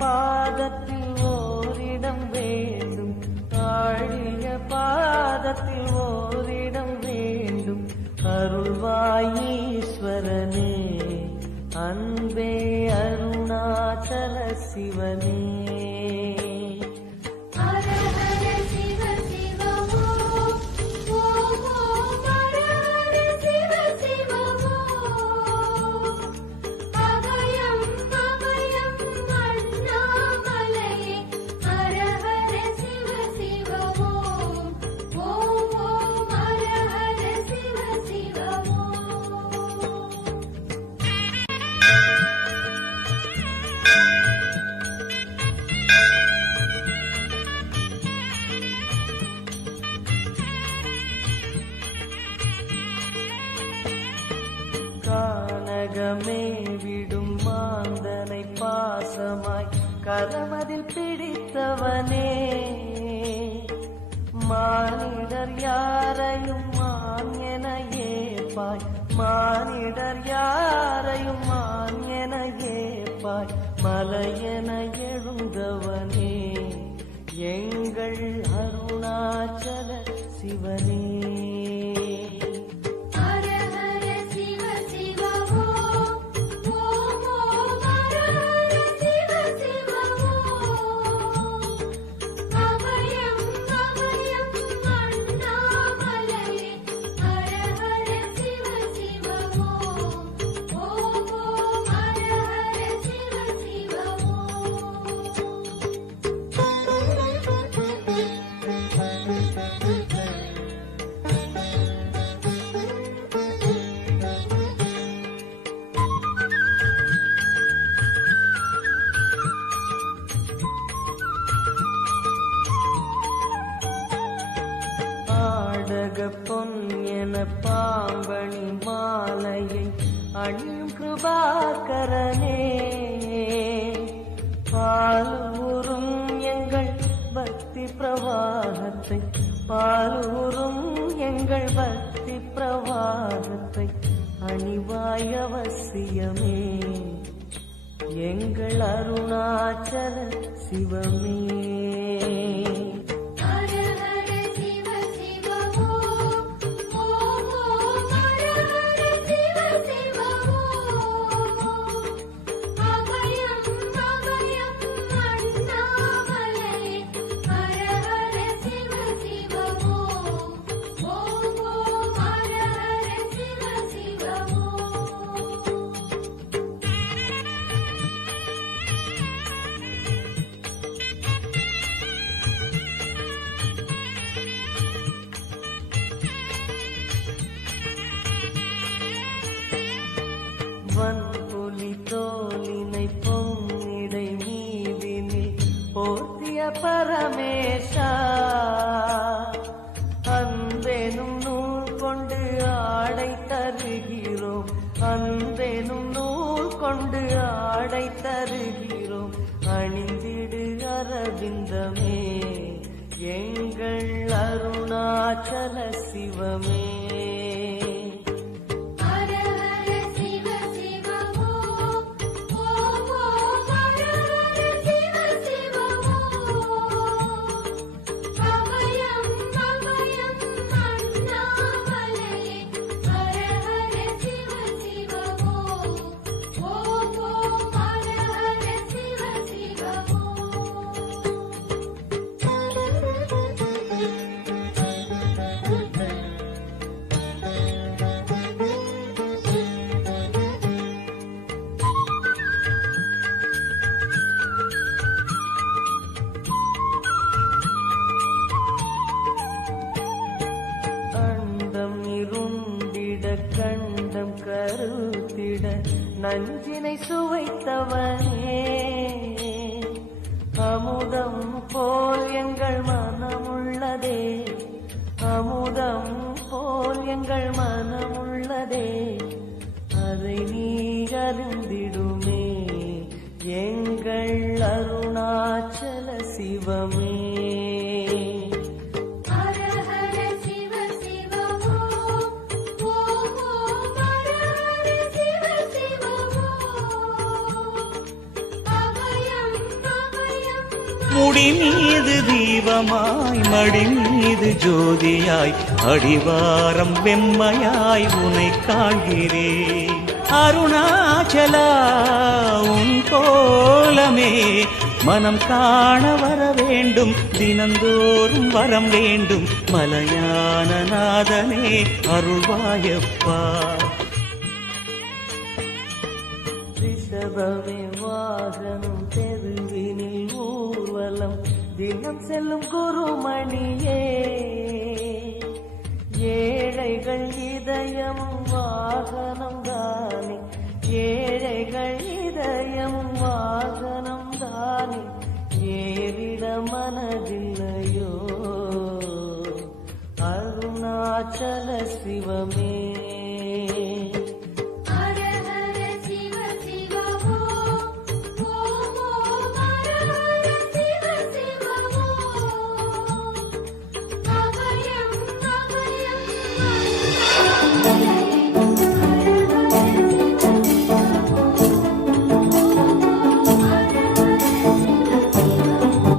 பாதத்தில் ஓரிடம் வேண்டும், ஆழிய பாதத்தில் ஓரிடம் வேண்டும். அருள்வாயீஸ்வரனே, அன்பே அருணாச்சல சிவனே. கானகமே விடும் மாந்தனை பாசமாய் கரமதில் பிடித்தவனே, மானிடர் யாரையும் மான் என ஏப்பாய், மானிடர் யாரையும் மான் என ஏப்பாய். மலையென எழுந்தவனே, எங்கள் அருணாச்சல சிவனே. பொன் என பாம்பணி மாலையை அணியும் கிருபாகரனே, பாலூரும் எங்கள் பக்தி பிரவாகத்தை, பாலூரும் எங்கள் பக்தி பிரவாகத்தை அணிவாய் அவசியமே, எங்கள் அருணாச்சல சிவமே. வன்புலி தோலினை பொன்னிடை மீதினில் போர்த்திய பரமேஷா, அன்பெனும் நூல் கொண்டு ஆடை தருகிறோம், அன்பெனும் நூல் கொண்டு ஆடை தருகிறோம். அணிந்திடு அரவிந்தமே, எங்கள் அருணாச்சல சிவமே. கண்டம் கருத்திட நஞ்சினை சுவைத்தவனே, அமுதம் போல் எங்கள் மனமுள்ளதே, அமுதம் போல் எங்கள் மனமுள்ளதே. அதை நீ அறிந்திடுமே, எங்கள் அருணாச்சல சிவமே. முடி மீது தீபமாய் மடி மீது ஜோதியாய் அடிவாரம் வெம்மையாய் உனை காண்கிறேன். அருணாச்சலா உன் கோலமே மனம் காண வர வேண்டும், தினந்தோறும் வரம் வேண்டும். மலையான நாதனே அருள்வாயப்பா. ரிஷபமே வாகனம் தெருவினில் ஊர்வலம் தினம் செல்லும் குருமணியே. ஏழைகள் இதயமும் வாகனம் தானே, ஏழைகள் இதயமும் வாகனம் தானே. ஏறிட மனதில்லையோ அருணாச்சல சிவமே.